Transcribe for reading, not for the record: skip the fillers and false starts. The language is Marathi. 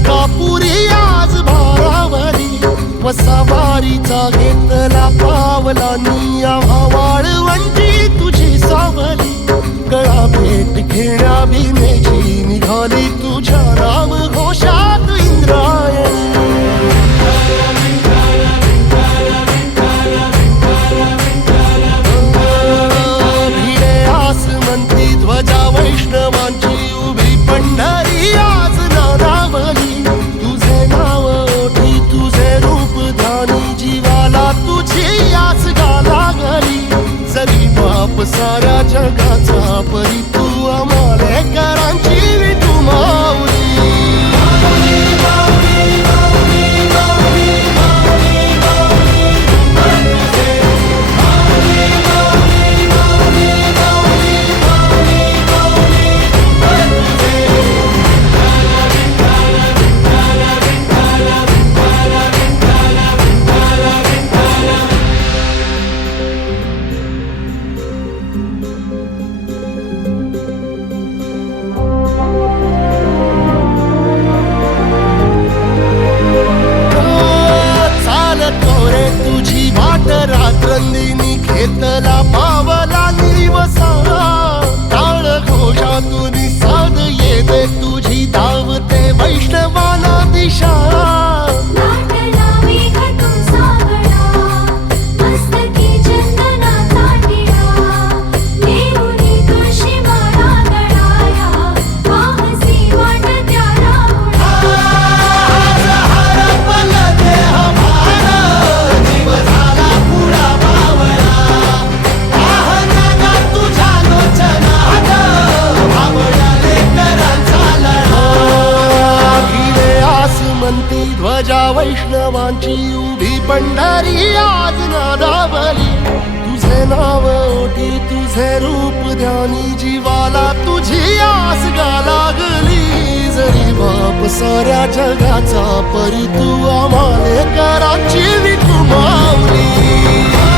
अंकापुरी आज भारावरी वसावारीचा घेतला पावला निया वाळवंटी तुझी सावली गळा भेट घेण्या भीमेची निघाली तुझ्या राम घोषात इंद्रायणी भिडे आसमंती ध्वजा वैष्णवांची उभी पंढरी आज नादावली तुझे नाव ओठी तुझे रूप ध्यानी जीवाला तुझी आस गाला गली जरी बाप साऱ्या जगाचा परी तू आमालेकरांची विठू माऊली रात्रंदिनी घेतला पावला निवसा टाळ घोषातून साध येते तुझी धावते वैष्णवाला दिशा ध्वजा वैष्णवांची उभी पंढरी आज नादावली तुझे नाव ओठी तुझे रूप ध्यानी जीवाला तुझी आस गा लागली जरी बाप साऱ्या जगाचा परी तू आमालेकरांची विठू माऊली